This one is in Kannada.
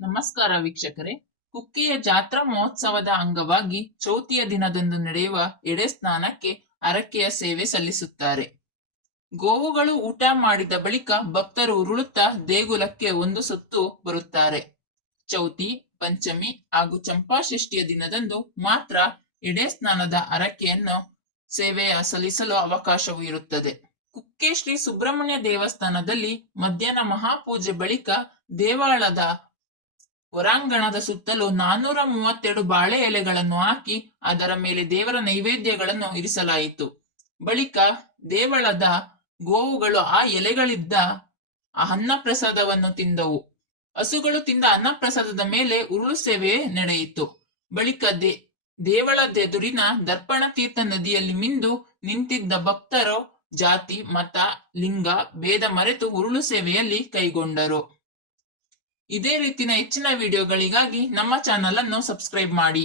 ನಮಸ್ಕಾರ ವೀಕ್ಷಕರೇ. ಕುಕ್ಕೆಯ ಜಾತ್ರಾ ಮಹೋತ್ಸವದ ಅಂಗವಾಗಿ ಚೌತಿಯ ದಿನದಂದು ನಡೆಯುವ ಎಡೆ ಸ್ನಾನಕ್ಕೆ ಅರಕೆಯ ಸೇವೆ ಸಲ್ಲಿಸುತ್ತಾರೆ. ಗೋವುಗಳು ಊಟ ಮಾಡಿದ ಬಳಿಕ ಭಕ್ತರು ಉರುಳುತ್ತಾ ದೇಗುಲಕ್ಕೆ ಒಂದು ಸುತ್ತು ಬರುತ್ತಾರೆ. ಚೌತಿ, ಪಂಚಮಿ ಹಾಗೂ ಚಂಪಾಷಷ್ಠಿಯ ದಿನದಂದು ಮಾತ್ರ ಎಡೆ ಸ್ನಾನದ ಅರಕೆಯನ್ನು ಸೇವೆಯ ಸಲ್ಲಿಸಲು ಅವಕಾಶವೂ ಇರುತ್ತದೆ. ಕುಕ್ಕೆ ಶ್ರೀ ಸುಬ್ರಹ್ಮಣ್ಯ ದೇವಸ್ಥಾನದಲ್ಲಿ ಮಧ್ಯಾಹ್ನ ಮಹಾಪೂಜೆ ಬಳಿಕ ದೇವಾಲಯದ ಹೊರಾಂಗಣದ ಸುತ್ತಲೂ ನಾನ್ನೂರ ಮೂವತ್ತೆರಡು ಬಾಳೆ ಎಲೆಗಳನ್ನು ಹಾಕಿ ಅದರ ಮೇಲೆ ದೇವರ ನೈವೇದ್ಯಗಳನ್ನು ಇರಿಸಲಾಯಿತು. ಬಳಿಕ ದೇವಳದ ಗೋವುಗಳು ಆ ಎಲೆಗಳಿದ್ದ ಆ ಅನ್ನ ಪ್ರಸಾದವನ್ನು ತಿಂದವು. ಹಸುಗಳು ತಿಂದ ಅನ್ನ ಪ್ರಸಾದದ ಮೇಲೆ ಉರುಳು ಸೇವೆ ನಡೆಯಿತು. ಬಳಿಕ ದೇ, ದೇವಳದೆದುರಿನ ದರ್ಪಣ ತೀರ್ಥ ನದಿಯಲ್ಲಿ ಮಿಂದು ನಿಂತಿದ್ದ ಭಕ್ತರು, ಜಾತಿ, ಮತ, ಲಿಂಗ, ಭೇದ ಮರೆತು ಉರುಳು ಸೇವೆಯಲ್ಲಿ ಕೈಗೊಂಡರು. ಇದೇ ರೀತಿನ ಹೆಚ್ಚಿನ ವಿಡಿಯೋಗಳಿಗಾಗಿ ನಮ್ಮ ಚಾನಲ್ ಅನ್ನು ಸಬ್ಸ್ಕ್ರೈಬ್ ಮಾಡಿ.